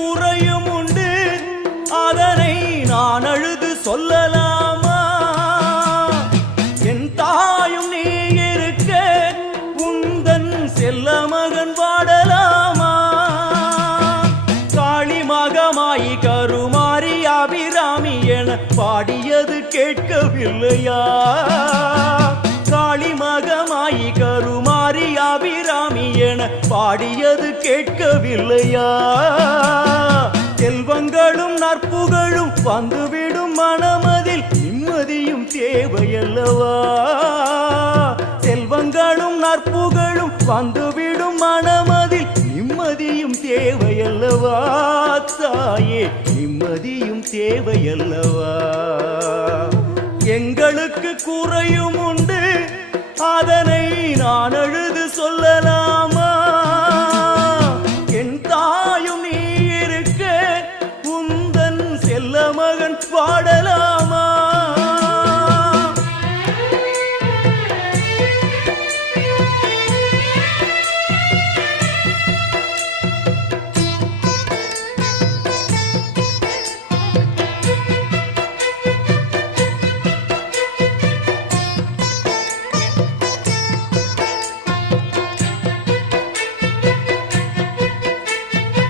குறையும் உண்டு, அதனை நான் அழுது சொல்லலாமா? என் தாயும் நீ இருக்க உந்தன் செல்ல மகன் வாடலாமா? காளி மகமாயி கருமாரி அபிராமி என பாடியது கேட்கவில்லையா? காளி மகமாயி கருமாரி அபிராமி என பாடியது கேட்கவில்லையா? செல்வங்களும் நற்புகழும் வந்துவிடும் மனமதில் நிம்மதியும் தேவையல்லவா? செல்வங்களும் நற்புகழும் வந்துவிடும் மனமதில் நிம்மதியும் தேவையல்லவா? தாயே நிம்மதியும் தேவையல்லவா? எங்களுக்கு குறையும் உண்டு, அதனை நான் அழுது சொல்லலாமா? என் தாயும் நீ